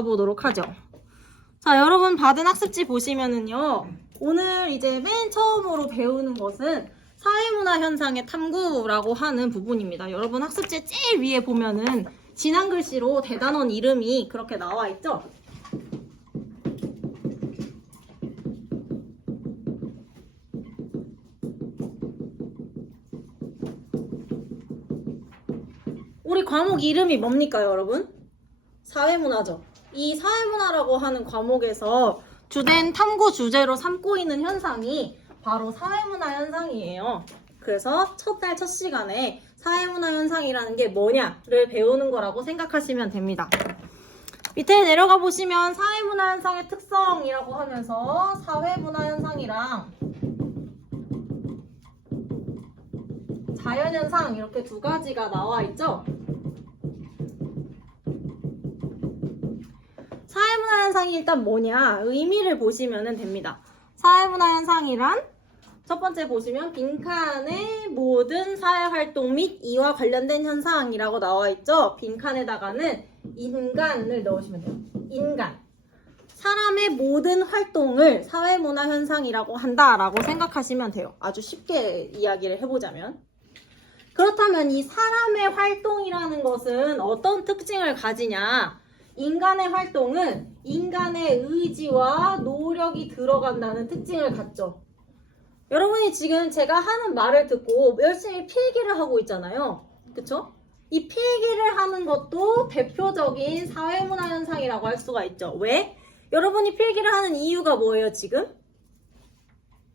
나가보도록 하죠. 자, 여러분 받은 학습지 보시면은요. 오늘 이제 맨 처음으로 배우는 것은 사회문화 현상의 탐구라고 하는 부분입니다. 여러분 학습지 제일 위에 보면은 진한 글씨로 대단원 이름이 그렇게 나와 있죠? 우리 과목 이름이 뭡니까, 여러분? 사회문화죠. 이 사회문화라고 하는 과목에서 주된 탐구 주제로 삼고 있는 현상이 바로 사회문화 현상이에요. 그래서 첫달 첫 시간에 사회문화 현상이라는 게 뭐냐를 배우는 거라고 생각하시면 됩니다. 밑에 내려가 보시면 사회문화 현상의 특성이라고 하면서 사회문화 현상이랑 자연현상 이렇게 두 가지가 나와 있죠. 사회문화 현상이 일단 뭐냐 의미를 보시면 됩니다. 사회문화 현상이란 첫 번째 보시면 빈칸의 모든 사회활동 및 이와 관련된 현상이라고 나와 있죠. 빈칸에다가는 인간을 넣으시면 돼요. 인간. 사람의 모든 활동을 사회문화 현상이라고 한다라고 생각하시면 돼요. 아주 쉽게 이야기를 해보자면. 그렇다면 이 사람의 활동이라는 것은 어떤 특징을 가지냐? 인간의 활동은 인간의 의지와 노력이 들어간다는 특징을 갖죠. 여러분이 지금 제가 하는 말을 듣고 열심히 필기를 하고 있잖아요. 그쵸? 이 필기를 하는 것도 대표적인 사회문화 현상이라고 할 수가 있죠. 왜? 여러분이 필기를 하는 이유가 뭐예요, 지금?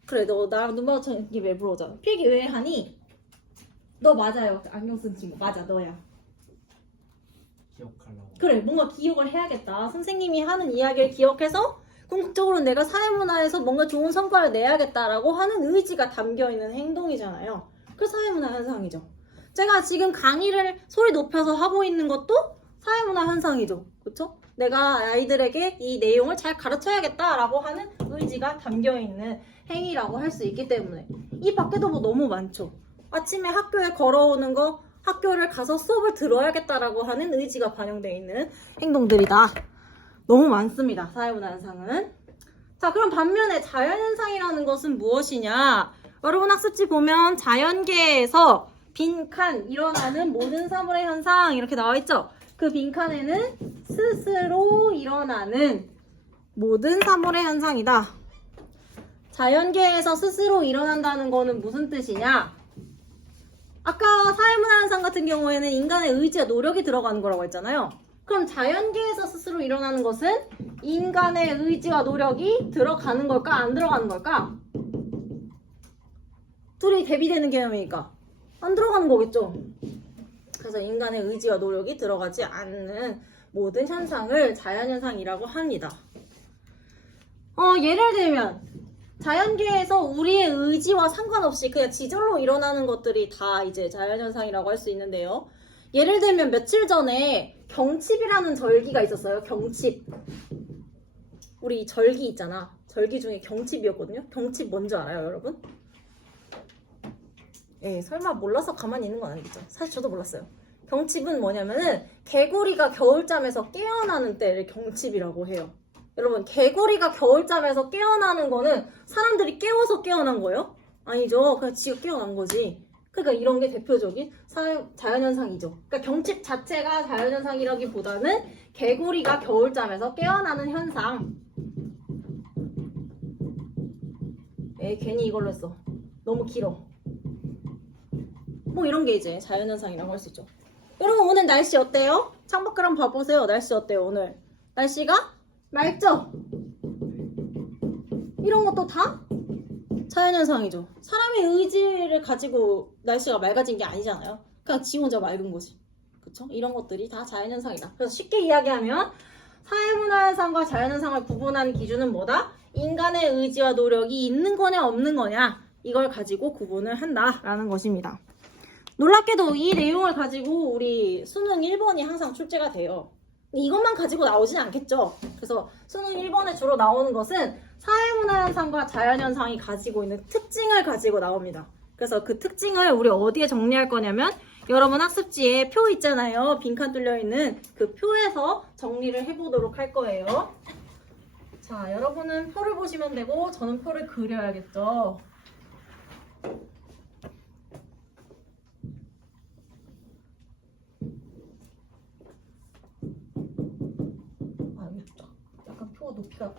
그래, 너 나랑 눈 마주치는 게 왜 물어보잖아. 필기 왜 하니? 너 맞아요. 안경 쓴 친구. 맞아, 너야. 기억하려고. 그래, 뭔가 기억을 해야겠다. 선생님이 하는 이야기를 기억해서 궁극적으로 내가 사회문화에서 뭔가 좋은 성과를 내야겠다라고 하는 의지가 담겨있는 행동이잖아요. 그 사회문화 현상이죠. 제가 지금 강의를 소리 높여서 하고 있는 것도 사회문화 현상이죠. 그쵸? 내가 아이들에게 이 내용을 잘 가르쳐야겠다라고 하는 의지가 담겨있는 행위라고 할 수 있기 때문에 이 밖에도 뭐 너무 많죠. 아침에 학교에 걸어오는 거, 학교를 가서 수업을 들어야겠다라고 하는 의지가 반영되어 있는 행동들이다. 너무 많습니다. 사회문화 현상은. 자, 그럼 반면에 자연현상이라는 것은 무엇이냐? 여러분 학습지 보면 자연계에서 빈칸, 일어나는 모든 사물의 현상 이렇게 나와 있죠? 그 빈칸에는 스스로 일어나는 모든 사물의 현상이다. 자연계에서 스스로 일어난다는 거는 무슨 뜻이냐? 아까 사회문화 현상 같은 경우에는 인간의 의지와 노력이 들어가는 거라고 했잖아요. 그럼 자연계에서 스스로 일어나는 것은 인간의 의지와 노력이 들어가는 걸까? 안 들어가는 걸까? 둘이 대비되는 개념이니까 안 들어가는 거겠죠. 그래서 인간의 의지와 노력이 들어가지 않는 모든 현상을 자연현상이라고 합니다. 예를 들면 자연계에서 우리의 의지와 상관없이 그냥 지절로 일어나는 것들이 다 이제 자연현상이라고 할 수 있는데요. 예를 들면 며칠 전에 경칩이라는 절기가 있었어요. 경칩. 우리 절기 있잖아. 절기 중에 경칩이었거든요. 경칩 뭔지 알아요, 여러분? 설마 몰라서 가만히 있는 건 아니겠죠. 사실 저도 몰랐어요. 경칩은 뭐냐면은 개구리가 겨울잠에서 깨어나는 때를 경칩이라고 해요. 여러분, 개구리가 겨울잠에서 깨어나는 거는 사람들이 깨워서 깨어난 거예요? 아니죠. 그냥 지가 깨어난 거지. 그러니까 이런 게 대표적인 자연현상이죠. 그러니까 경칩 자체가 자연현상이라기보다는 개구리가 겨울잠에서 깨어나는 현상. 괜히 이걸로 했어. 너무 길어. 뭐 이런 게 이제 자연현상이라고 할 수 있죠. 여러분 오늘 날씨 어때요? 창밖을 한번 봐보세요. 날씨 어때요 오늘? 날씨가 맑죠? 이런 것도 다 자연현상이죠. 사람의 의지를 가지고 날씨가 맑아진 게 아니잖아요. 그냥 지 혼자 맑은 거지. 그쵸? 이런 것들이 다 자연현상이다. 그래서 쉽게 이야기하면 사회문화현상과 자연현상을 구분하는 기준은 뭐다? 인간의 의지와 노력이 있는 거냐 없는 거냐 이걸 가지고 구분을 한다라는 것입니다. 놀랍게도 이 내용을 가지고 우리 수능 1번이 항상 출제가 돼요. 이것만 가지고 나오진 않겠죠. 그래서 수능 1번에 주로 나오는 것은 사회문화 현상과 자연현상이 가지고 있는 특징을 가지고 나옵니다. 그래서 그 특징을 우리 어디에 정리할 거냐면 여러분 학습지에 표 있잖아요. 빈칸 뚫려있는 그 표에서 정리를 해보도록 할 거예요. 자, 여러분은 표를 보시면 되고 저는 표를 그려야겠죠. 아, 이거 약간 표 높이가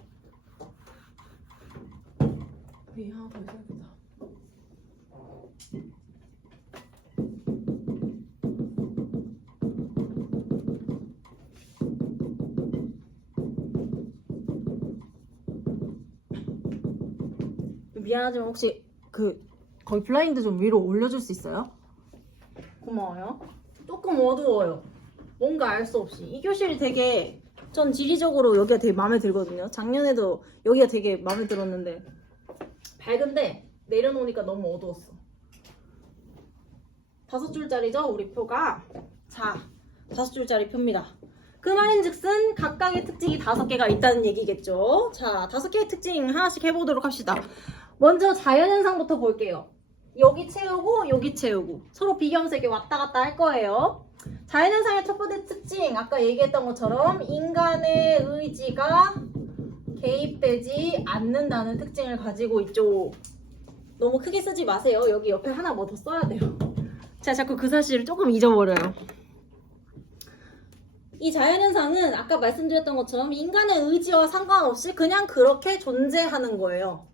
위에 하나 더 있어야겠다. 미안하지만 혹시 거기 블라인드 좀 위로 올려줄 수 있어요? 고마워요. 조금 어두워요. 뭔가 알 수 없이. 이 교실이 되게 전 지리적으로 여기가 되게 마음에 들거든요. 작년에도 여기가 되게 마음에 들었는데 밝은데 내려놓으니까 너무 어두웠어. 5줄짜리죠? 우리 표가. 자, 5줄짜리 표입니다. 그 말인즉슨 각각의 특징이 5개가 있다는 얘기겠죠. 자, 5개의 특징 하나씩 해보도록 합시다. 먼저 자연현상부터 볼게요. 여기 채우고 여기 채우고 서로 비경색이 왔다 갔다 할 거예요. 자연현상의 첫 번째 특징, 아까 얘기했던 것처럼 인간의 의지가 개입되지 않는다는 특징을 가지고 있죠. 너무 크게 쓰지 마세요. 여기 옆에 하나 뭐 더 써야 돼요. 제가 자꾸 그 사실을 조금 잊어버려요. 이 자연현상은 아까 말씀드렸던 것처럼 인간의 의지와 상관없이 그냥 그렇게 존재하는 거예요.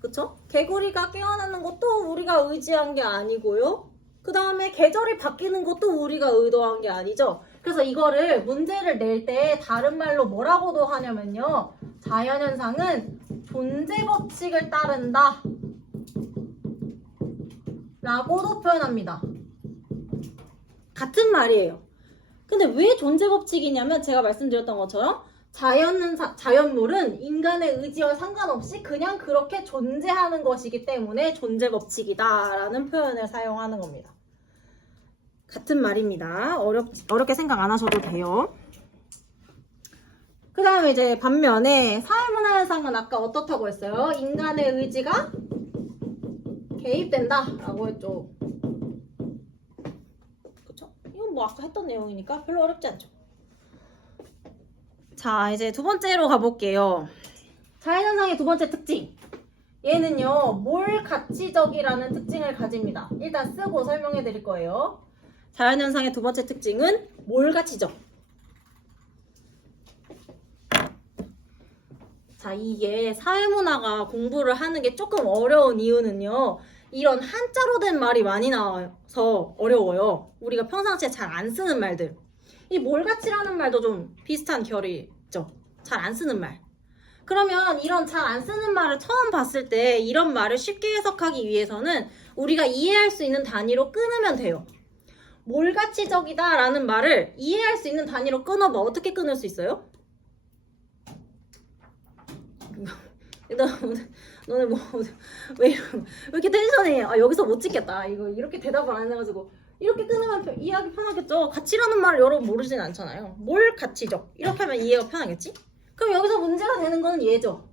그쵸? 개구리가 깨어나는 것도 우리가 의지한 게 아니고요. 그 다음에 계절이 바뀌는 것도 우리가 의도한 게 아니죠. 그래서 이거를 문제를 낼 때 다른 말로 뭐라고도 하냐면요. 자연현상은 존재 법칙을 따른다 라고도 표현합니다. 같은 말이에요. 근데 왜 존재 법칙이냐면 제가 말씀드렸던 것처럼 자연물은 인간의 의지와 상관없이 그냥 그렇게 존재하는 것이기 때문에 존재 법칙이다 라는 표현을 사용하는 겁니다. 같은 말입니다. 어렵게 생각 안 하셔도 돼요. 그 다음에 이제 반면에 사회문화현상은 아까 어떻다고 했어요? 인간의 의지가 개입된다 라고 했죠. 그쵸? 이건 뭐 아까 했던 내용이니까 별로 어렵지 않죠. 자, 이제 두 번째로 가볼게요. 자연현상의 두 번째 특징. 얘는요, 몰가치적이라는 특징을 가집니다. 일단 쓰고 설명해 드릴 거예요. 자연현상의 두 번째 특징은 몰가치적. 자, 이게 사회문화가 공부를 하는 게 조금 어려운 이유는요, 이런 한자로 된 말이 많이 나와서 어려워요. 우리가 평상시에 잘 안 쓰는 말들. 이 몰가치라는 말도 좀 비슷한 결이 있죠. 잘 안 쓰는 말. 그러면 이런 잘 안 쓰는 말을 처음 봤을 때 이런 말을 쉽게 해석하기 위해서는 우리가 이해할 수 있는 단위로 끊으면 돼요. 몰가치적이다 라는 말을 이해할 수 있는 단위로 끊어봐. 어떻게 끊을 수 있어요? 너네 왜 이렇게 텐션해? 아, 여기서 못 찍겠다. 이거 이렇게 대답을 안 해가지고 이렇게 끊으면 이해하기 편하겠죠. 가치라는 말을 여러분 모르진 않잖아요. 뭘 가치적? 이렇게 하면 이해가 편하겠지? 그럼 여기서 문제가 되는 건 얘죠.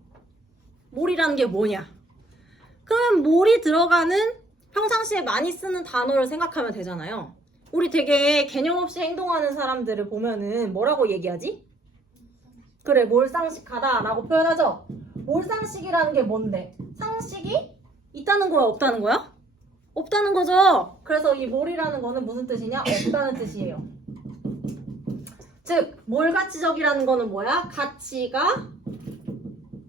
몰이라는 게 뭐냐? 그러면 몰이 들어가는 평상시에 많이 쓰는 단어를 생각하면 되잖아요. 우리 되게 개념 없이 행동하는 사람들을 보면은 뭐라고 얘기하지? 그래, 몰상식하다 라고 표현하죠. 몰상식이라는 게 뭔데? 상식이 있다는 거야, 없다는 거야? 없다는 거죠. 그래서 이 몰이라는 거는 무슨 뜻이냐? 없다는 뜻이에요. 즉, 몰가치적이라는 거는 뭐야? 가치가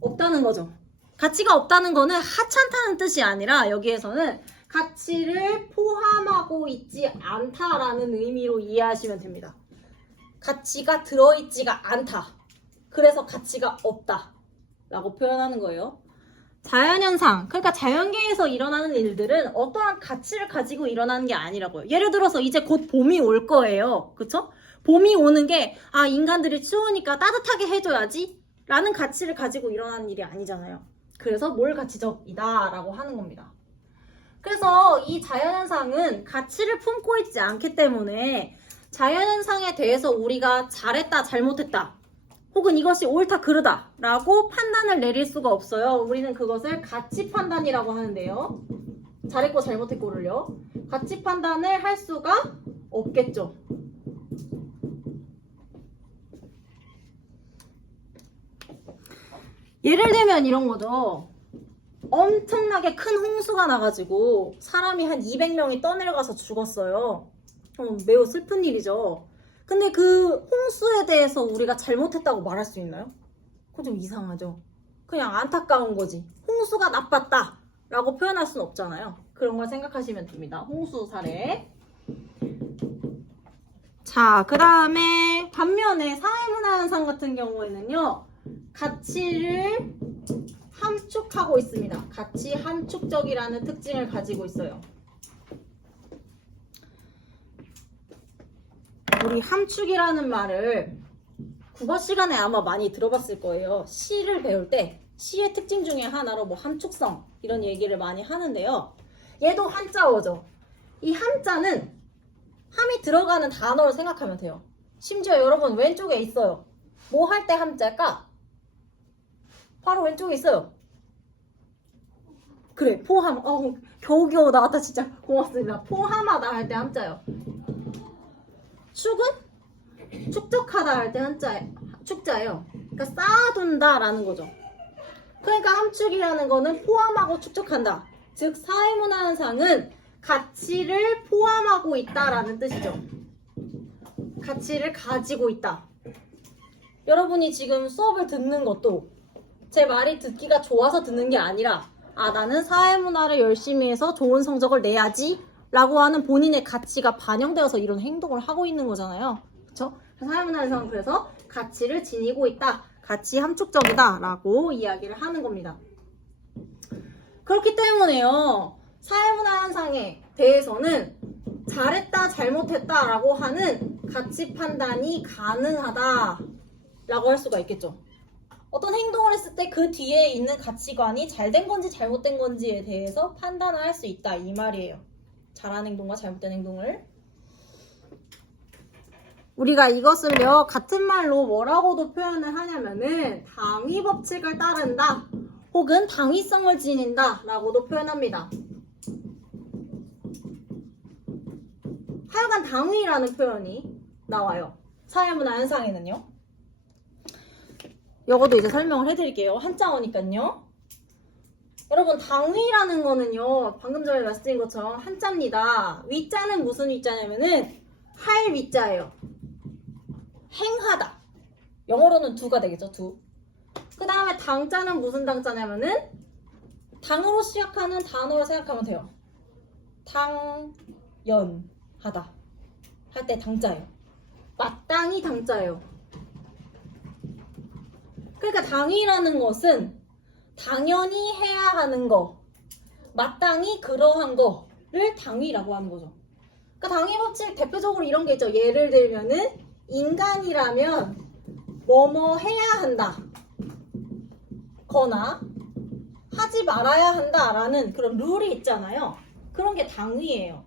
없다는 거죠. 가치가 없다는 거는 하찮다는 뜻이 아니라 여기에서는 가치를 포함하고 있지 않다라는 의미로 이해하시면 됩니다. 가치가 들어있지가 않다. 그래서 가치가 없다 라고 표현하는 거예요. 자연현상, 그러니까 자연계에서 일어나는 일들은 어떠한 가치를 가지고 일어나는 게 아니라고요. 예를 들어서 이제 곧 봄이 올 거예요. 그쵸? 봄이 오는 게 인간들이 추우니까 따뜻하게 해줘야지 라는 가치를 가지고 일어나는 일이 아니잖아요. 그래서 몰가치적이다 라고 하는 겁니다. 그래서 이 자연현상은 가치를 품고 있지 않기 때문에 자연현상에 대해서 우리가 잘했다 잘못했다 혹은 이것이 옳다 그르다 라고 판단을 내릴 수가 없어요. 우리는 그것을 가치 판단이라고 하는데요. 잘했고 잘못했고를요. 가치 판단을 할 수가 없겠죠. 예를 들면 이런 거죠. 엄청나게 큰 홍수가 나가지고 사람이 한 200명이 떠내려가서 죽었어요. 매우 슬픈 일이죠. 근데 그 홍수에 대해서 우리가 잘못했다고 말할 수 있나요? 그거 좀 이상하죠. 그냥 안타까운 거지. 홍수가 나빴다 라고 표현할 수는 없잖아요. 그런 걸 생각하시면 됩니다. 홍수 사례. 자, 그 다음에 반면에 사회문화 현상 같은 경우에는요, 가치를 함축하고 있습니다. 가치 함축적이라는 특징을 가지고 있어요. 우리 함축이라는 말을 국어 시간에 아마 많이 들어봤을 거예요. 시를 배울 때 시의 특징 중에 하나로 뭐 함축성 이런 얘기를 많이 하는데요. 얘도 한자어죠. 이 함자는 함이 들어가는 단어를 생각하면 돼요. 심지어 여러분 왼쪽에 있어요. 뭐 할 때 함자일까? 바로 왼쪽에 있어요. 그래, 포함. 겨우겨우 나왔다. 진짜 고맙습니다. 포함하다 할 때 함자요. 축은 축적하다 할 때 축자예요. 그러니까 쌓아둔다 라는 거죠. 그러니까 함축이라는 거는 포함하고 축적한다. 즉 사회문화 현상은 가치를 포함하고 있다라는 뜻이죠. 가치를 가지고 있다. 여러분이 지금 수업을 듣는 것도 제 말이 듣기가 좋아서 듣는 게 아니라 나는 사회문화를 열심히 해서 좋은 성적을 내야지 라고 하는 본인의 가치가 반영되어서 이런 행동을 하고 있는 거잖아요. 그쵸? 사회문화 현상은 그래서 가치를 지니고 있다. 가치 함축적이다 라고 이야기를 하는 겁니다. 그렇기 때문에요. 사회문화 현상에 대해서는 잘했다, 잘못했다 라고 하는 가치 판단이 가능하다 라고 할 수가 있겠죠. 어떤 행동을 했을 때 그 뒤에 있는 가치관이 잘된 건지 잘못된 건지에 대해서 판단을 할 수 있다 이 말이에요. 잘한 행동과 잘못된 행동을. 우리가 이것을요 같은 말로 뭐라고도 표현을 하냐면은 당위 법칙을 따른다 혹은 당위성을 지닌다 라고도 표현합니다. 하여간 당위라는 표현이 나와요. 사회문화 현상에는요. 이것도 이제 설명을 해드릴게요. 한자어니까요. 여러분 당위라는 거는요 방금 전에 말씀드린 것처럼 한자입니다. 위자는 무슨 위자냐면은 할 위자예요. 행하다. 영어로는 do가 되겠죠. do. 그 다음에 당자는 무슨 당자냐면은 당으로 시작하는 단어를 생각하면 돼요. 당연하다 할 때 당자예요. 마땅히 당자예요. 그러니까 당위라는 것은 당연히 해야 하는 거, 마땅히 그러한 거를 당위라고 하는 거죠. 그러니까 당위 법칙 대표적으로 이런 게 있죠. 예를 들면은 인간이라면 뭐뭐 해야 한다 거나 하지 말아야 한다라는 그런 룰이 있잖아요. 그런 게 당위예요.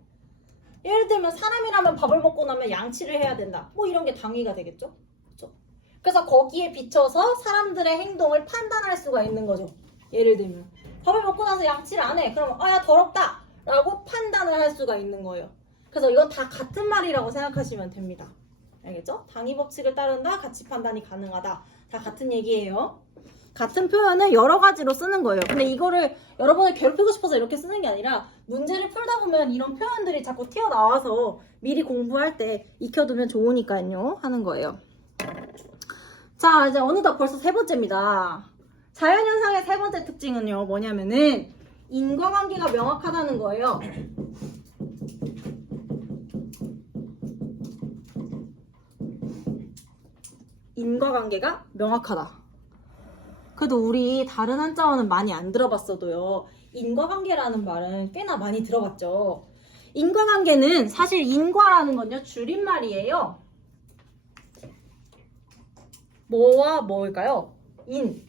예를 들면 사람이라면 밥을 먹고 나면 양치를 해야 된다. 뭐 이런 게 당위가 되겠죠. 그렇죠? 그래서 거기에 비춰서 사람들의 행동을 판단할 수가 있는 거죠. 예를 들면 밥을 먹고 나서 양치를 안 해. 그러면 야 더럽다 라고 판단을 할 수가 있는 거예요. 그래서 이건 다 같은 말이라고 생각하시면 됩니다. 알겠죠? 당위 법칙을 따른다, 가치 판단이 가능하다. 다 같은 얘기예요. 같은 표현을 여러 가지로 쓰는 거예요. 근데 이거를 여러분을 괴롭히고 싶어서 이렇게 쓰는 게 아니라 문제를 풀다 보면 이런 표현들이 자꾸 튀어나와서 미리 공부할 때 익혀두면 좋으니까요. 하는 거예요. 자, 이제 어느덧 벌써 세 번째입니다. 자연현상의 세 번째 특징은요. 뭐냐면은 인과관계가 명확하다는 거예요. 인과관계가 명확하다. 그래도 우리 다른 한자어는 많이 안 들어봤어도요. 인과관계라는 말은 꽤나 많이 들어봤죠. 인과관계는 사실 인과라는 건요. 줄임말이에요. 뭐와 뭐일까요? 인.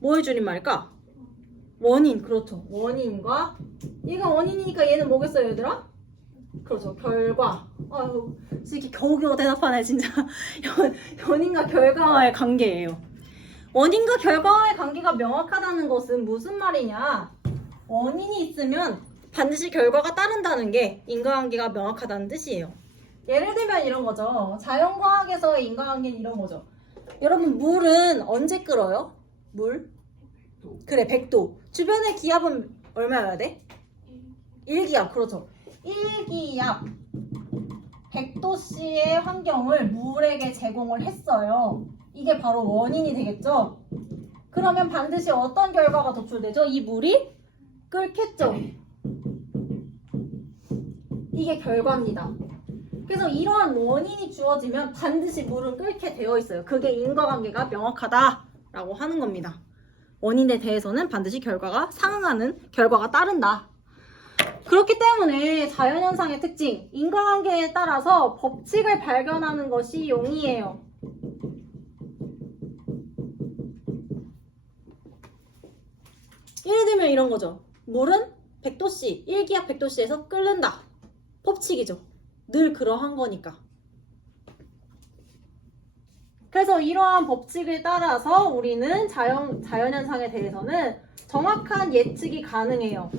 뭐의 줄임말일까? 원인. 그렇죠. 원인과 얘가 원인이니까 얘는 뭐겠어요, 얘들아? 그렇죠. 결과. 아유, 이렇게 겨우겨우 대답하네, 진짜. 원인과 결과와의 관계예요. 원인과 결과와의 관계가 명확하다는 것은 무슨 말이냐? 원인이 있으면 반드시 결과가 따른다는 게 인과관계가 명확하다는 뜻이에요. 예를 들면 이런 거죠. 자연과학에서의 인과관계는 이런 거죠. 여러분, 물은 언제 끓어요? 물? 그래, 100도. 주변의 기압은 얼마여야 돼? 1기압, 그렇죠. 1기압 100도씨의 환경을 물에게 제공을 했어요. 이게 바로 원인이 되겠죠? 그러면 반드시 어떤 결과가 도출되죠? 이 물이 끓겠죠? 이게 결과입니다. 그래서 이러한 원인이 주어지면 반드시 물은 끓게 되어 있어요. 그게 인과관계가 명확하다라고 하는 겁니다. 원인에 대해서는 반드시 결과가 상응하는 결과가 따른다. 그렇기 때문에 자연현상의 특징, 인과관계에 따라서 법칙을 발견하는 것이 용이해요. 예를 들면 이런 거죠. 물은 100도씨, 1기압 100도씨에서 끓는다. 법칙이죠. 늘 그러한 거니까. 그래서 이러한 법칙을 따라서 우리는 자연현상에 대해서는 정확한 예측이 가능해요.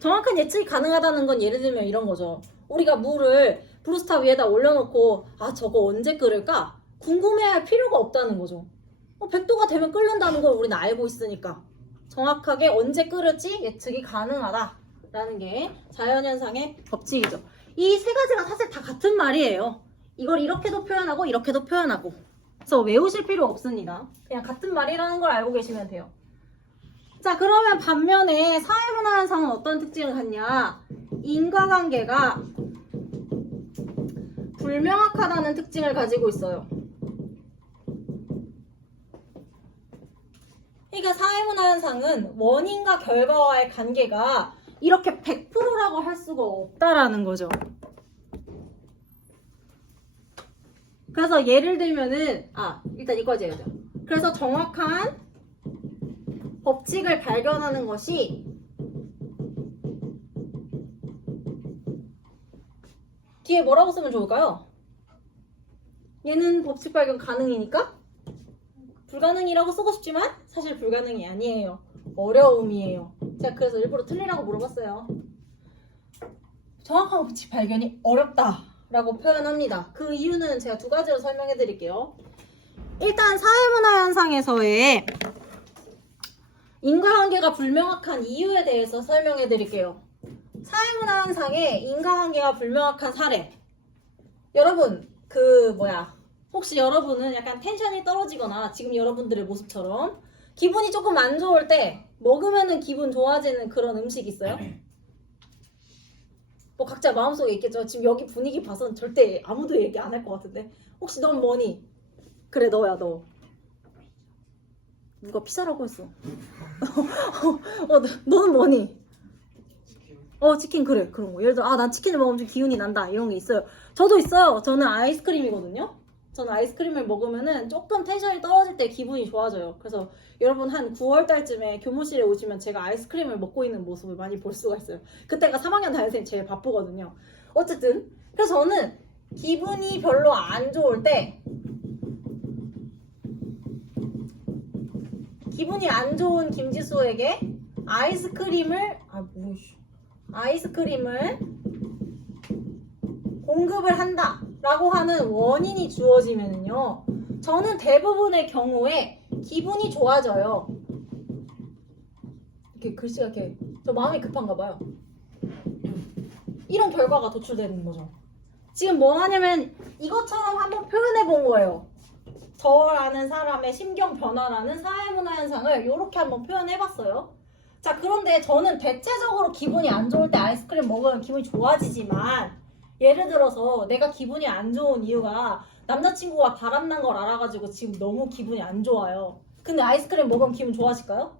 정확한 예측이 가능하다는 건 예를 들면 이런 거죠. 우리가 물을 브루스타 위에다 올려놓고 아 저거 언제 끓을까? 궁금해할 필요가 없다는 거죠. 100도가 되면 끓는다는 걸 우리는 알고 있으니까 정확하게 언제 끓을지 예측이 가능하다라는 게 자연현상의 법칙이죠. 이 세 가지가 사실 다 같은 말이에요. 이걸 이렇게도 표현하고 이렇게도 표현하고. 그래서 외우실 필요 없습니다. 그냥 같은 말이라는 걸 알고 계시면 돼요. 자, 그러면 반면에 사회문화 현상은 어떤 특징을 갖냐? 인과관계가 불명확하다는 특징을 가지고 있어요. 그러니까 사회문화 현상은 원인과 결과와의 관계가 이렇게 100%라고 할 수가 없다라는 거죠. 그래서 예를 들면은 일단 이거지. 그래서 정확한 법칙을 발견하는 것이 뒤에 뭐라고 쓰면 좋을까요? 얘는 법칙 발견 가능이니까 불가능이라고 쓰고 싶지만 사실 불가능이 아니에요. 어려움이에요. 제가 그래서 일부러 틀리라고 물어봤어요. 정확한 법칙 발견이 어렵다라고 표현합니다. 그 이유는 제가 두 가지로 설명해 드릴게요. 일단 사회문화 현상에서의 인과관계가 불명확한 이유에 대해서 설명해 드릴게요. 사회문화 현상의 인과관계가 불명확한 사례. 여러분, 혹시 여러분은 약간 텐션이 떨어지거나 지금 여러분들의 모습처럼 기분이 조금 안 좋을 때 먹으면은 기분 좋아지는 그런 음식 있어요? 뭐 각자 마음속에 있겠죠. 지금 여기 분위기 봐서는 절대 아무도 얘기 안 할 것 같은데. 혹시 넌 뭐니? 그래, 너야, 너. 누가 피자라고 했어. 너는 뭐니? 치킨, 그래, 그런 거. 예를 들어, 난 치킨을 먹으면 좀 기운이 난다. 이런 게 있어요. 저도 있어요. 저는 아이스크림이거든요. 저는 아이스크림을 먹으면은 조금 텐션이 떨어질 때 기분이 좋아져요. 그래서 여러분 한 9월 달쯤에 교무실에 오시면 제가 아이스크림을 먹고 있는 모습을 많이 볼 수가 있어요. 그때가 3학년 담임선생님이 제일 바쁘거든요. 어쨌든 그래서 저는 기분이 별로 안 좋을 때 기분이 안 좋은 김지수에게 아이스크림을 공급을 한다 라고 하는 원인이 주어지면요, 저는 대부분의 경우에 기분이 좋아져요. 이렇게 글씨가 이렇게 저 마음이 급한가 봐요. 이런 결과가 도출되는 거죠. 지금 뭐 하냐면 이것처럼 한번 표현해 본 거예요. 저라는 사람의 심경 변화라는 사회문화 현상을 이렇게 한번 표현해 봤어요. 자, 그런데 저는 대체적으로 기분이 안 좋을 때 아이스크림 먹으면 기분이 좋아지지만, 예를 들어서 내가 기분이 안 좋은 이유가 남자친구가 바람난 걸 알아가지고 지금 너무 기분이 안 좋아요. 근데 아이스크림 먹으면 기분 좋아질까요?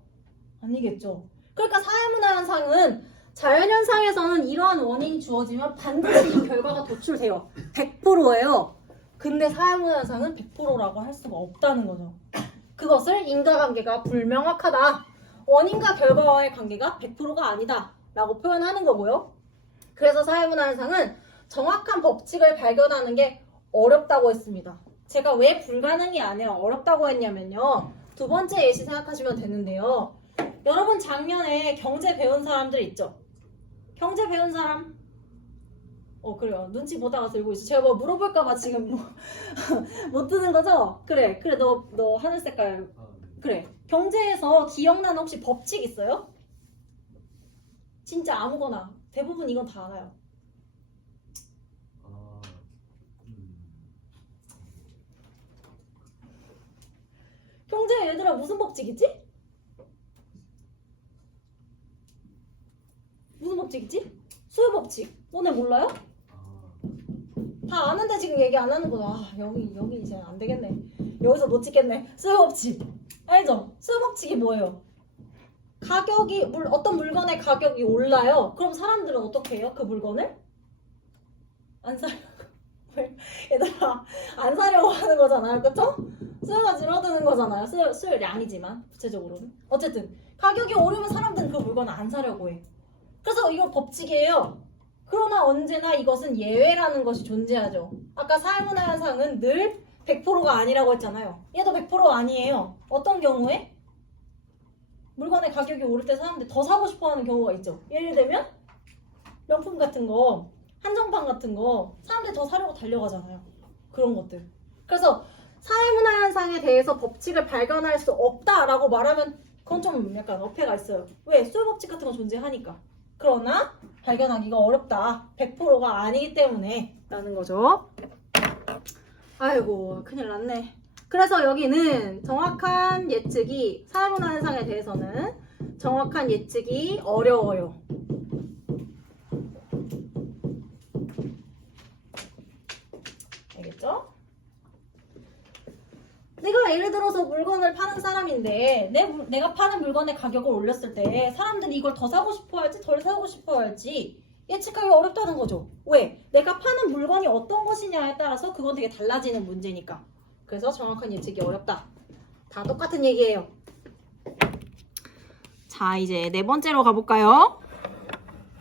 아니겠죠. 그러니까 사회문화 현상은 자연현상에서는 이러한 원인이 주어지면 반드시 이 결과가 도출돼요. 100%예요. 근데 사회문화 현상은 100%라고 할 수가 없다는 거죠. 그것을 인과관계가 불명확하다. 원인과 결과와의 관계가 100%가 아니다 라고 표현하는 거고요. 그래서 사회문화 현상은 정확한 법칙을 발견하는 게 어렵다고 했습니다. 제가 왜 불가능이 아니라 어렵다고 했냐면요, 두 번째 예시 생각하시면 되는데요. 여러분 작년에 경제 배운 사람들 있죠? 경제 배운 사람? 그래요. 눈치 보다가 들고 있어. 제가 뭐 물어볼까봐 지금 뭐 못 드는 거죠? 그래 너 하늘 색깔. 그래. 경제에서 기억나는 혹시 법칙 있어요? 진짜 아무거나. 대부분 이건 다 알아요. 경제 얘들아 무슨 법칙이지? 무슨 법칙이지? 수요 법칙. 너네 몰라요? 다 아는데 지금 얘기 안 하는구나. 여기 이제 안 되겠네. 여기서 못 찍겠네. 수요 법칙. 알죠? 수요 법칙이 뭐예요? 가격이 어떤 물건의 가격이 올라요. 그럼 사람들은 어떻게 해요? 그 물건을? 안 사려고. 얘들아 안 사려고 하는 거잖아요. 그쵸? 수요가 줄어드는 거잖아요. 수요량이지만 구체적으로는. 어쨌든 가격이 오르면 사람들은 그 물건을 안 사려고 해. 그래서 이거 법칙이에요. 그러나 언제나 이것은 예외라는 것이 존재하죠. 아까 사회문화 현상은 늘 100%가 아니라고 했잖아요. 얘도 100% 아니에요. 어떤 경우에? 물건의 가격이 오를 때 사람들이 더 사고 싶어 하는 경우가 있죠. 예를 들면 명품 같은 거, 한정판 같은 거 사람들이 더 사려고 달려가잖아요. 그런 것들. 그래서 사회문화 현상에 대해서 법칙을 발견할 수 없다라고 말하면 그건 좀 약간 어폐가 있어요. 왜? 수요 법칙 같은 거 존재하니까. 그러나 발견하기가 어렵다. 100%가 아니기 때문에 라는 거죠. 아이고 큰일 났네. 그래서 여기는 정확한 예측이 사회문화 현상에 대해서는 정확한 예측이 어려워요. 알겠죠? 내가 예를 들어서 물건을 파는 사람인데 내가 파는 물건의 가격을 올렸을 때 사람들이 이걸 더 사고 싶어 할지 덜 사고 싶어 할지 예측하기 어렵다는 거죠. 왜? 내가 파는 물건이 어떤 것이냐에 따라서 그건 되게 달라지는 문제니까. 그래서 정확한 예측이 어렵다. 다 똑같은 얘기예요. 자, 이제 네 번째로 가볼까요?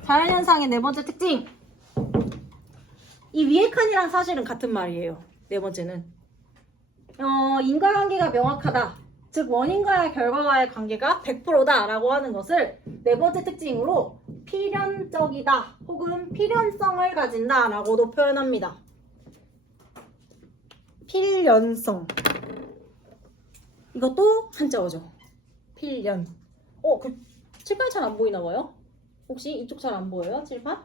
자연현상의 네 번째 특징. 이 위의 칸이랑 사실은 같은 말이에요. 네 번째는. 인과관계가 명확하다. 즉 원인과 결과와의 관계가 100%다 라고 하는 것을 네 번째 특징으로 필연적이다 혹은 필연성을 가진다 라고도 표현합니다. 필연성. 이것도 한자어죠. 필연. 그 칠판 잘 안 보이나 봐요? 혹시 이쪽 잘 안 보여요? 칠판?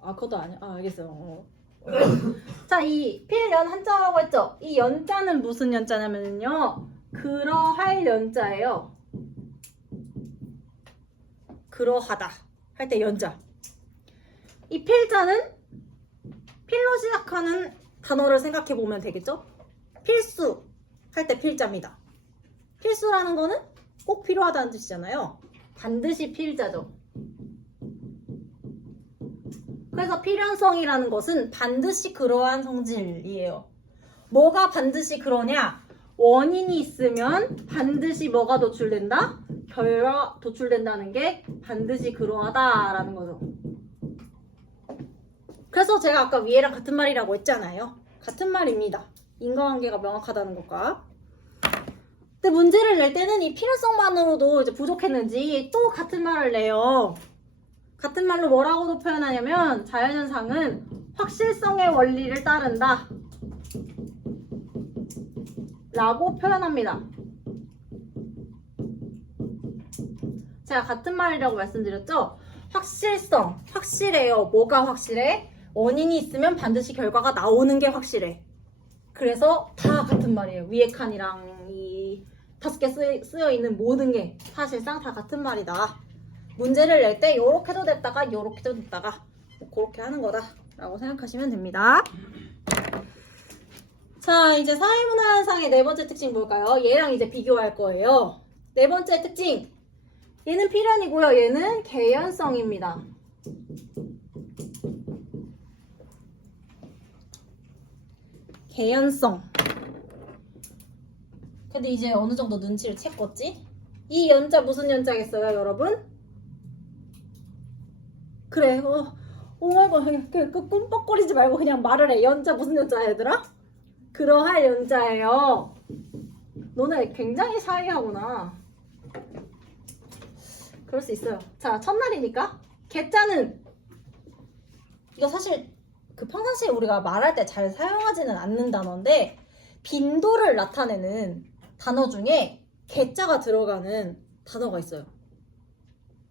그것도 아니야. 알겠어요. 자, 이 필연 한자라고 했죠? 이 연자는 무슨 연자냐면요. 그러할 연자예요. 그러하다 할 때 연자. 이 필자는 필로 시작하는 단어를 생각해 보면 되겠죠? 필수 할 때 필자입니다. 필수라는 거는 꼭 필요하다는 뜻이잖아요. 반드시 필자죠. 그래서 필연성이라는 것은 반드시 그러한 성질이에요. 뭐가 반드시 그러냐? 원인이 있으면 반드시 뭐가 도출된다? 결과 도출된다는 게 반드시 그러하다라는 거죠. 그래서 제가 아까 위에랑 같은 말이라고 했잖아요. 같은 말입니다. 인과관계가 명확하다는 것과. 근데 문제를 낼 때는 이 필연성만으로도 이제 부족했는지 또 같은 말을 내요. 같은 말로 뭐라고도 표현하냐면 자연현상은 확실성의 원리를 따른다 라고 표현합니다. 제가 같은 말이라고 말씀드렸죠? 확실성, 확실해요. 뭐가 확실해? 원인이 있으면 반드시 결과가 나오는 게 확실해. 그래서 다 같은 말이에요. 위에 칸이랑 이 5개 쓰여 있는 모든 게 사실상 다 같은 말이다. 문제를 낼 때 요렇게도 됐다가 요렇게도 됐다가 그렇게 하는 거다 라고 생각하시면 됩니다. 자, 이제 사회문화 현상의 네 번째 특징 볼까요? 얘랑 이제 비교할 거예요. 네 번째 특징. 얘는 필연이고요. 얘는 개연성입니다. 개연성. 근데 이제 어느 정도 눈치를 챘겠지? 이 연자 무슨 연자겠어요, 여러분? 그래, 말고 그 꿈뻑거리지 말고 그냥 말을 해. 연자 무슨 연자야, 얘들아? 그러할 연자예요. 너네 굉장히 샤이하구나. 그럴 수 있어요. 자, 첫날이니까 개짜는 이거 사실 그 평상시에 우리가 말할 때 잘 사용하지는 않는 단어인데 빈도를 나타내는 단어 중에 개자가 들어가는 단어가 있어요.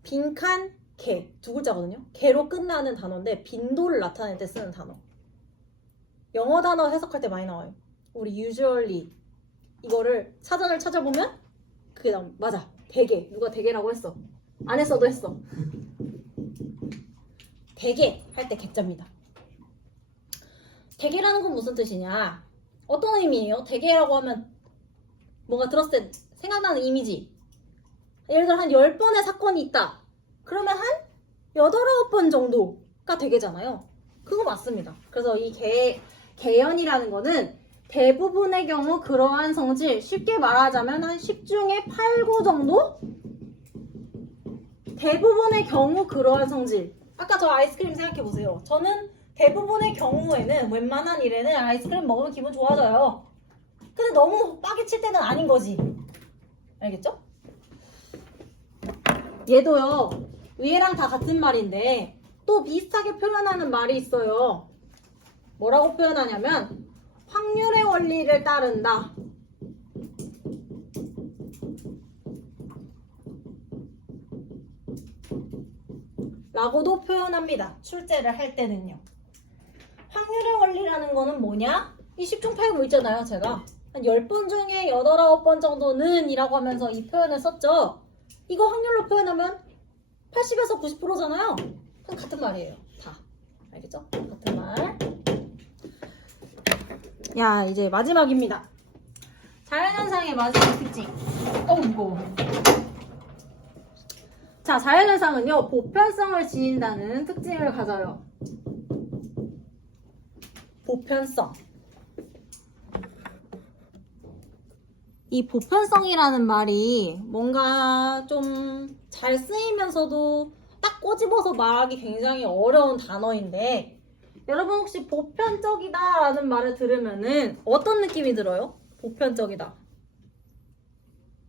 빈칸, 개. 두 글자거든요. 개로 끝나는 단어인데 빈도를 나타낼 때 쓰는 단어. 영어 단어 해석할 때 많이 나와요. 우리 usually 이거를 사전을 찾아보면 그게 나옵니다. 맞아. 대개. 누가 대개라고 했어. 안 했어도 했어. 대개 할 때 개자입니다. 대개라는 건 무슨 뜻이냐? 어떤 의미예요? 대개라고 하면 뭔가 들었을 때 생각나는 이미지. 예를 들어 한 10번의 사건이 있다. 그러면 한 8, 9번 정도가 대개잖아요. 그거 맞습니다. 그래서 이 개연이라는 거는 대부분의 경우 그러한 성질, 쉽게 말하자면 한 10 중에 8, 9 정도? 대부분의 경우 그러한 성질. 아까 저 아이스크림 생각해보세요. 저는 대부분의 경우에는 웬만한 일에는 아이스크림 먹으면 기분 좋아져요. 근데 너무 빡이 칠 때는 아닌 거지. 알겠죠? 얘도요. 위에랑 다 같은 말인데 또 비슷하게 표현하는 말이 있어요. 뭐라고 표현하냐면 확률의 원리를 따른다. 라고도 표현합니다. 출제를 할 때는요. 확률의 원리라는 거는 뭐냐? 이 10중 8구 있잖아요. 제가 한 10번 중에 8, 9번 정도는 이라고 하면서 이 표현을 썼죠. 이거 확률로 표현하면 80에서 90%잖아요. 그럼 같은 말이에요. 다. 알겠죠? 같은 말. 야, 이제 마지막입니다. 자연현상의 마지막 특징. 무거워. 자, 자연현상은요, 보편성을 지닌다는 특징을 가져요. 보편성. 이 보편성이라는 말이 뭔가 좀 잘 쓰이면서도 딱 꼬집어서 말하기 굉장히 어려운 단어인데 여러분 혹시 보편적이다 라는 말을 들으면은 어떤 느낌이 들어요? 보편적이다.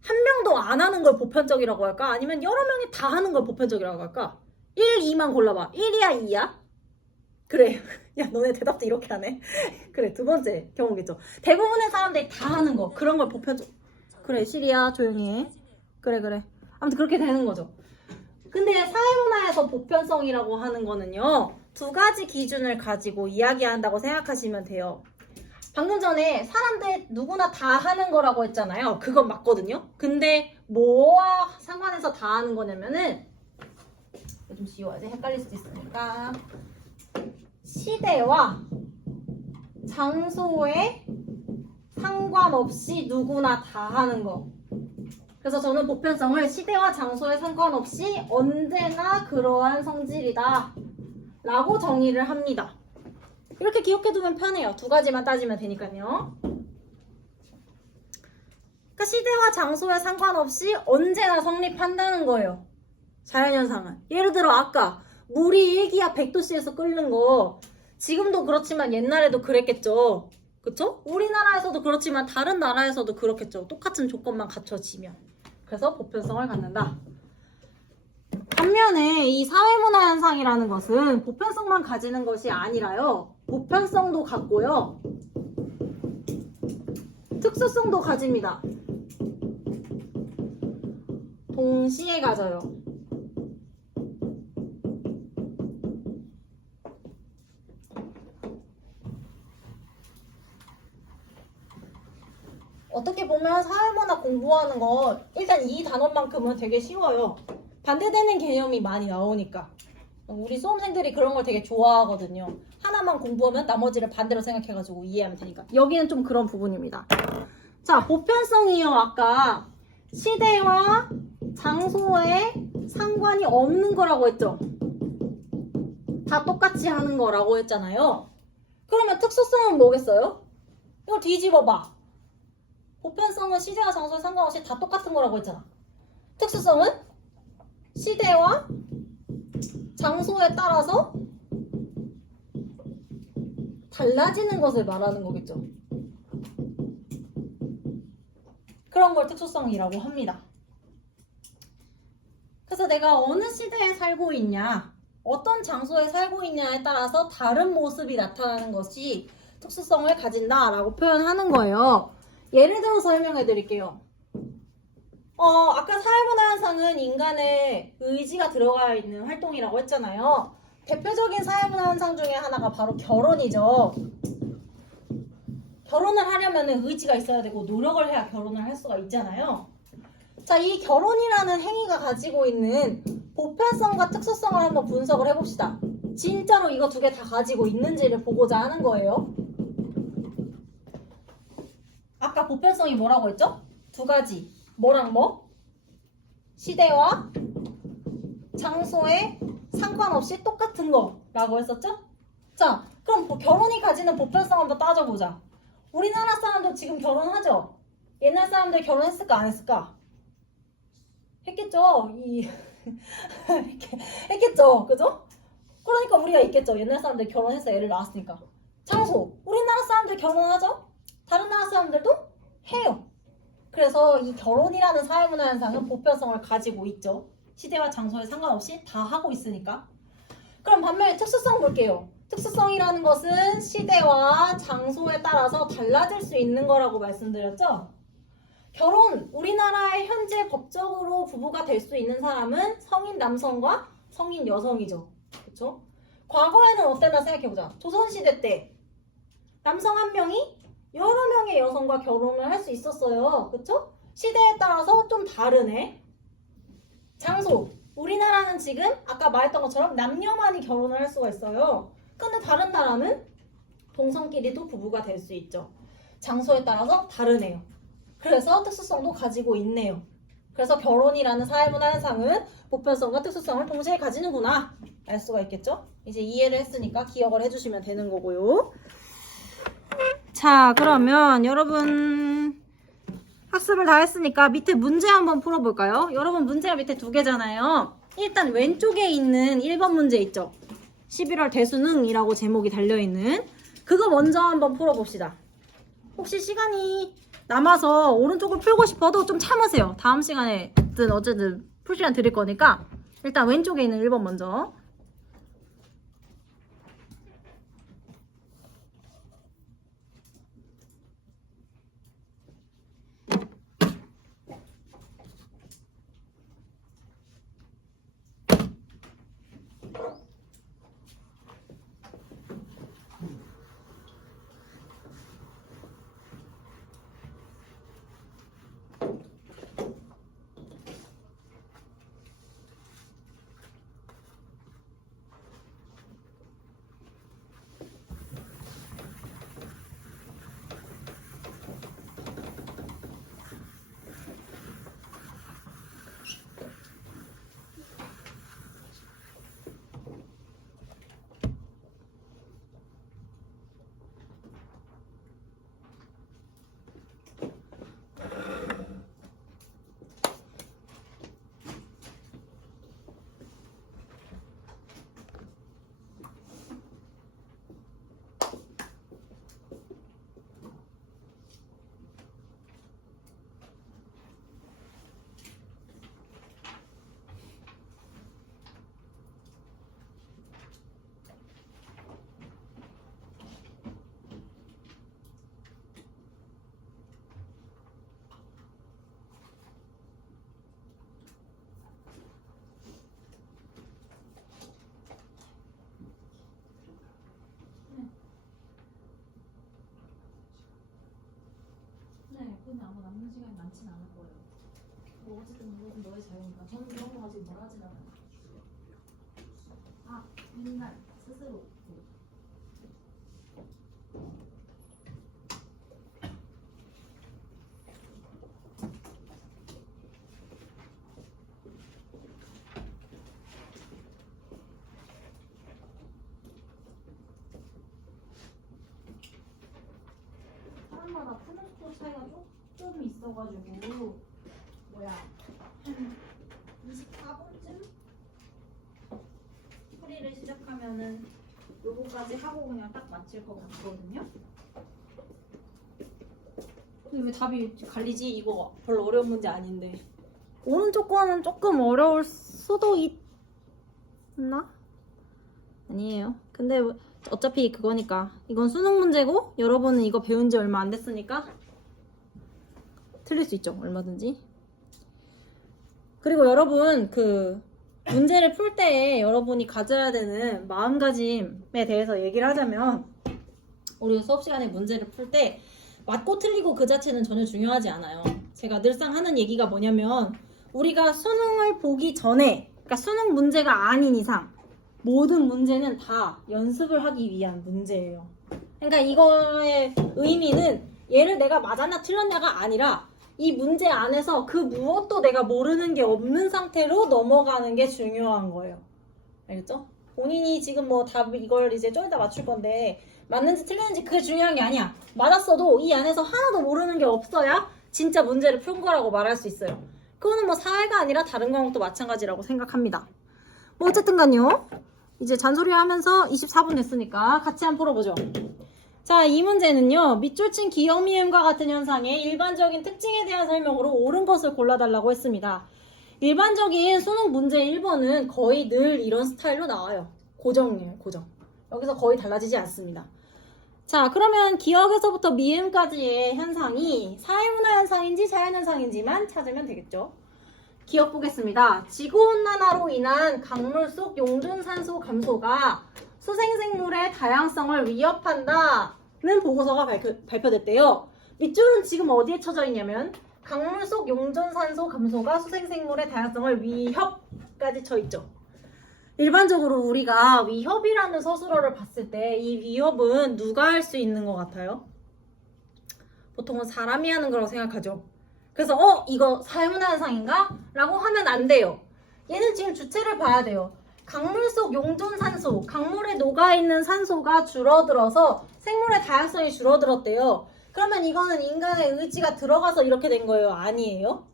한 명도 안 하는 걸 보편적이라고 할까? 아니면 여러 명이 다 하는 걸 보편적이라고 할까? 1, 2만 골라봐. 1이야, 2야? 그래. 야, 너네 대답도 이렇게 하네. 그래, 두 번째 경우겠죠. 대부분의 사람들이 다 하는 거. 그런 걸 보편적. 그래, 시리야, 조용히 해. 그래. 아무튼 그렇게 되는 거죠. 근데 사회문화에서 보편성이라고 하는 거는요. 두 가지 기준을 가지고 이야기한다고 생각하시면 돼요. 방금 전에 사람들 누구나 다 하는 거라고 했잖아요. 그건 맞거든요. 근데 뭐와 상관해서 다 하는 거냐면은 좀 지워야지. 헷갈릴 수도 있으니까. 시대와 장소에 상관없이 누구나 다 하는 거. 그래서 저는 보편성을 시대와 장소에 상관없이 언제나 그러한 성질이다 라고 정의를 합니다. 이렇게 기억해두면 편해요. 두 가지만 따지면 되니까요. 그러니까 시대와 장소에 상관없이 언제나 성립한다는 거예요. 자연현상은. 예를 들어 아까 물이 1기압 100도씨에서 끓는 거 지금도 그렇지만 옛날에도 그랬겠죠. 그쵸? 우리나라에서도 그렇지만 다른 나라에서도 그렇겠죠. 똑같은 조건만 갖춰지면. 그래서 보편성을 갖는다. 반면에 이 사회문화 현상이라는 것은 보편성만 가지는 것이 아니라요. 보편성도 갖고요. 특수성도 가집니다. 동시에 가져요. 어떻게 보면 사회문화 공부하는 거 일단 이 단원만큼은 되게 쉬워요. 반대되는 개념이 많이 나오니까. 우리 수험생들이 그런 걸 되게 좋아하거든요. 하나만 공부하면 나머지를 반대로 생각해가지고 이해하면 되니까. 여기는 좀 그런 부분입니다. 자, 보편성이요. 아까 시대와 장소에 상관이 없는 거라고 했죠. 다 똑같이 하는 거라고 했잖아요. 그러면 특수성은 뭐겠어요? 이걸 뒤집어봐. 보편성은 시대와 장소에 상관없이 다 똑같은 거라고 했잖아. 특수성은 시대와 장소에 따라서 달라지는 것을 말하는 거겠죠. 그런 걸 특수성이라고 합니다. 그래서 내가 어느 시대에 살고 있냐, 어떤 장소에 살고 있냐에 따라서 다른 모습이 나타나는 것이 특수성을 가진다라고 표현하는 거예요. 예를 들어 설명해 드릴게요. 아까 사회문화 현상은 인간의 의지가 들어가 있는 활동이라고 했잖아요. 대표적인 사회문화 현상 중에 하나가 바로 결혼이죠. 결혼을 하려면 의지가 있어야 되고 노력을 해야 결혼을 할 수가 있잖아요. 자, 이 결혼이라는 행위가 가지고 있는 보편성과 특수성을 한번 분석을 해봅시다. 진짜로 이거 두 개 다 가지고 있는지를 보고자 하는 거예요. 아까 보편성이 뭐라고 했죠? 두 가지. 뭐랑 뭐? 시대와 장소에 상관없이 똑같은 거라고 했었죠? 자, 그럼 결혼이 가지는 보편성 한번 따져보자. 우리나라 사람들 지금 결혼하죠? 옛날 사람들 결혼했을까 안 했을까? 했겠죠? 했겠죠? 그죠? 그러니까 우리가 있겠죠. 옛날 사람들 결혼해서 애를 낳았으니까. 장소. 우리나라 사람들 결혼하죠? 다른 나라 사람들도 해요. 그래서 이 결혼이라는 사회문화 현상은 보편성을 가지고 있죠. 시대와 장소에 상관없이 다 하고 있으니까. 그럼 반면에 특수성 볼게요. 특수성이라는 것은 시대와 장소에 따라서 달라질 수 있는 거라고 말씀드렸죠. 결혼, 우리나라의 현재 법적으로 부부가 될 수 있는 사람은 성인 남성과 성인 여성이죠. 그렇죠? 과거에는 어땠나 생각해보자. 조선시대 때 남성 한 명이 여러 명의 여성과 결혼을 할 수 있었어요. 그쵸? 시대에 따라서 좀 다르네. 장소. 우리나라는 지금 아까 말했던 것처럼 남녀만이 결혼을 할 수가 있어요. 근데 다른 나라는 동성끼리도 부부가 될 수 있죠. 장소에 따라서 다르네요. 그래서 특수성도 가지고 있네요. 그래서 결혼이라는 사회문화 현상은 보편성과 특수성을 동시에 가지는구나. 알 수가 있겠죠? 이제 이해를 했으니까 기억을 해주시면 되는 거고요. 자, 그러면 여러분 학습을 다 했으니까 밑에 문제 한번 풀어볼까요? 여러분 문제가 밑에 두 개잖아요. 일단 왼쪽에 있는 1번 문제 있죠? 11월 대수능이라고 제목이 달려있는 그거 먼저 한번 풀어봅시다. 혹시 시간이 남아서 오른쪽을 풀고 싶어도 좀 참으세요. 다음 시간에든 어쨌든 풀 시간 드릴 거니까 일단 왼쪽에 있는 1번 먼저. 근데 아마 남는 시간이 많진 않을 거예요. 뭐 어쨌든 이것은 너의 자유니까. 저는 그런 거 가지고 뭘 하진 않아요. 맨날 스스로. 사람마다 푸는 속 차이가 좀 있어가지고 한 24분쯤 풀이를 시작하면은 요거까지 하고 그냥 딱 마칠 것 같거든요. 근데 왜 답이 갈리지? 이거 별로 어려운 문제 아닌데. 오른쪽 거는 조금 어려울 수도 있나? 아니에요. 근데 어차피 그거니까. 이건 수능 문제고 여러분은 이거 배운 지 얼마 안 됐으니까 틀릴 수 있죠. 얼마든지. 그리고 여러분 그 문제를 풀 때 여러분이 가져야 되는 마음가짐에 대해서 얘기를 하자면 우리 수업 시간에 문제를 풀 때 맞고 틀리고 그 자체는 전혀 중요하지 않아요. 제가 늘상 하는 얘기가 뭐냐면 우리가 수능을 보기 전에 그러니까 수능 문제가 아닌 이상 모든 문제는 다 연습을 하기 위한 문제예요. 그러니까 이거의 의미는 얘를 내가 맞았나 틀렸냐가 아니라 이 문제 안에서 그 무엇도 내가 모르는 게 없는 상태로 넘어가는 게 중요한 거예요. 알겠죠? 본인이 지금 뭐 답 이걸 이제 좀 이따 맞출 건데 맞는지 틀렸는지 그게 중요한 게 아니야. 맞았어도 이 안에서 하나도 모르는 게 없어야 진짜 문제를 푼 거라고 말할 수 있어요. 그거는 뭐 사회가 아니라 다른 과목도 마찬가지라고 생각합니다. 뭐 어쨌든 간요. 이제 잔소리 하면서 24분 됐으니까 같이 한번 풀어보죠. 자, 이 문제는요. 밑줄 친 기역미음과 같은 현상의 일반적인 특징에 대한 설명으로 옳은 것을 골라달라고 했습니다. 일반적인 수능 문제 1번은 거의 늘 이런 스타일로 나와요. 고정이에요. 고정. 여기서 거의 달라지지 않습니다. 자, 그러면 기역에서부터 미음까지의 현상이 사회문화 현상인지 자연현상인지만 찾으면 되겠죠. 기억 보겠습니다. 지구온난화로 인한 강물 속 용존산소 감소가 수생생물의 다양성을 위협한다는 보고서가 발표됐대요. 밑줄은 지금 어디에 쳐져 있냐면 강물 속 용존산소 감소가 수생생물의 다양성을 위협까지 쳐 있죠. 일반적으로 우리가 위협이라는 서술어를 봤을 때 이 위협은 누가 할 수 있는 것 같아요? 보통은 사람이 하는 거라고 생각하죠. 그래서 이거 사회문화 현상인가? 라고 하면 안 돼요. 얘는 지금 주체를 봐야 돼요. 강물 속 용존산소, 강물에 녹아있는 산소가 줄어들어서 생물의 다양성이 줄어들었대요. 그러면 이거는 인간의 의지가 들어가서 이렇게 된 거예요? 아니에요?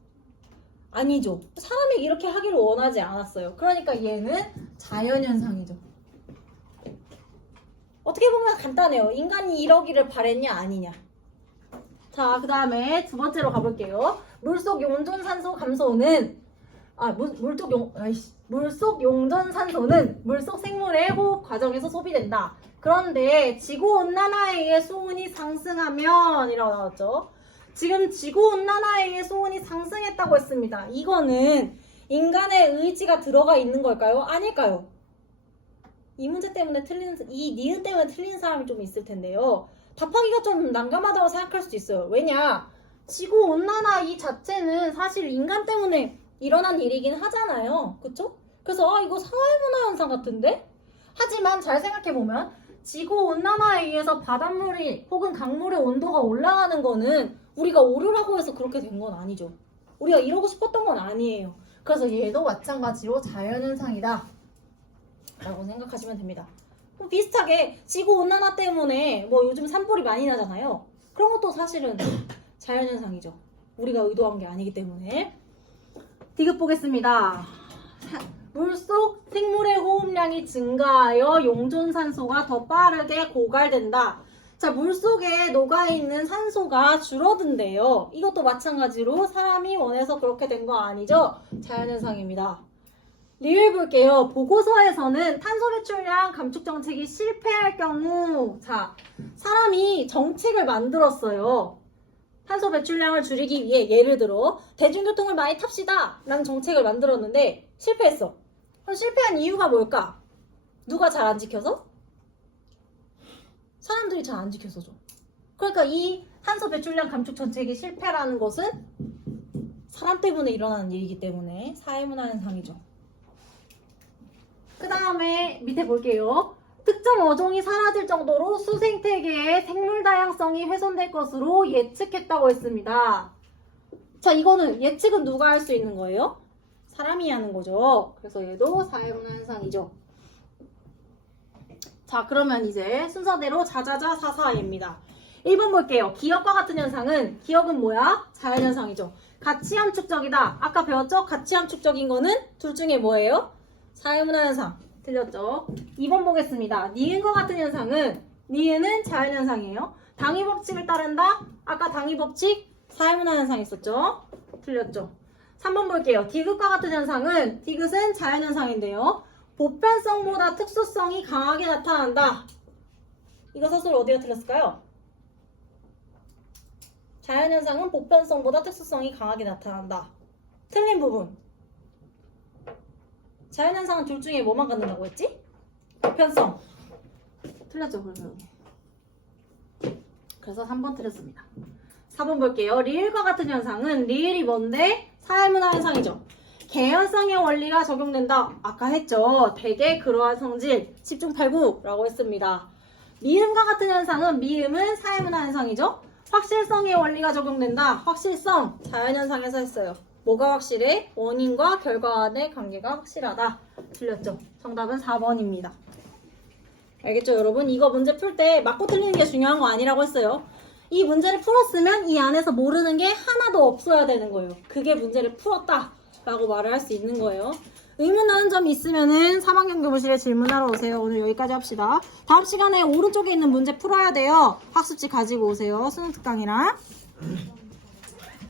아니죠. 사람이 이렇게 하기를 원하지 않았어요. 그러니까 얘는 자연현상이죠. 어떻게 보면 간단해요. 인간이 이러기를 바랬냐 아니냐. 자, 그 다음에 두 번째로 가볼게요. 물속 용존산소 감소는 물속 용존산소는 물속 생물의 호흡 과정에서 소비된다. 그런데 지구온난화에 의해 수온이 상승하면 이라고 나왔죠. 지금 지구온난화에 의해 수온이 상승했다고 했습니다. 이거는 인간의 의지가 들어가 있는 걸까요? 아닐까요? 이 문제 때문에 이 니은 때문에 틀린 사람이 좀 있을 텐데요. 답하기가 좀 난감하다고 생각할 수도 있어요. 왜냐? 지구온난화 이 자체는 사실 인간 때문에 일어난 일이긴 하잖아요. 그쵸? 그래서 이거 사회문화 현상 같은데? 하지만 잘 생각해보면 지구온난화에 의해서 바닷물이 혹은 강물의 온도가 올라가는 거는 우리가 오류라고 해서 그렇게 된 건 아니죠. 우리가 이러고 싶었던 건 아니에요. 그래서 얘도 마찬가지로 자연현상이다 라고 생각하시면 됩니다. 비슷하게 지구온난화 때문에 뭐 요즘 산불이 많이 나잖아요. 그런 것도 사실은 자연현상이죠. 우리가 의도한 게 아니기 때문에. 디귿 보겠습니다. 물속 생물의 호흡량이 증가하여 용존산소가 더 빠르게 고갈된다. 자, 물속에 녹아있는 산소가 줄어든대요. 이것도 마찬가지로 사람이 원해서 그렇게 된 거 아니죠? 자연현상입니다. 리뷰해 볼게요. 보고서에서는 탄소 배출량 감축 정책이 실패할 경우, 자, 사람이 정책을 만들었어요. 탄소 배출량을 줄이기 위해 예를 들어 대중교통을 많이 탑시다 라는 정책을 만들었는데 실패했어. 그럼 실패한 이유가 뭘까? 누가 잘 안 지켜서? 사람들이 잘 안 지켜서죠. 그러니까 이 탄소 배출량 감축 정책이 실패라는 것은 사람 때문에 일어나는 일이기 때문에 사회문화 현상이죠. 그 다음에 밑에 볼게요. 특정 어종이 사라질 정도로 수생태계의 생물 다양성이 훼손될 것으로 예측했다고 했습니다. 자, 이거는 예측은 누가 할 수 있는 거예요? 사람이 하는 거죠. 그래서 얘도 사회문화 현상이죠. 자, 그러면 이제 순서대로 자자자 사사입니다. 1번 볼게요. 기역과 같은 현상은, 기역은 뭐야? 자연현상이죠. 가치 함축적이다. 아까 배웠죠? 가치 함축적인 거는 둘 중에 뭐예요? 사회문화 현상. 틀렸죠? 2번 보겠습니다. 니은과 같은 현상은, 니은은 자연현상이에요. 당위 법칙을 따른다? 아까 당위 법칙 사회문화 현상 있었죠? 틀렸죠? 3번 볼게요. 디귿과 같은 현상은 디귿은 자연현상인데요. 보편성보다 특수성이 강하게 나타난다. 이거 서술 어디가 틀렸을까요? 자연현상은 보편성보다 특수성이 강하게 나타난다. 틀린 부분. 자연현상은 둘 중에 뭐만 갖는다고 했지? 보편성. 틀렸죠, 그래서 여기. 그래서 3번 틀렸습니다. 4번 볼게요. 리을과 같은 현상은 리을이 뭔데? 사회문화 현상이죠. 개연성의 원리가 적용된다. 아까 했죠. 대개 그러한 성질 10중 8구라고 했습니다. 미음과 같은 현상은 미음은 사회문화 현상이죠. 확실성의 원리가 적용된다. 확실성 자연현상에서 했어요. 뭐가 확실해? 원인과 결과 간의 관계가 확실하다. 틀렸죠. 정답은 4번입니다. 알겠죠, 여러분? 이거 문제 풀 때 맞고 틀리는 게 중요한 거 아니라고 했어요. 이 문제를 풀었으면 이 안에서 모르는 게 하나도 없어야 되는 거예요. 그게 문제를 풀었다 라고 말을 할 수 있는 거예요. 의문나는 점이 있으면은 3학년 교무실에 질문하러 오세요. 오늘 여기까지 합시다. 다음 시간에 오른쪽에 있는 문제 풀어야 돼요. 학습지 가지고 오세요. 수능 특강이랑.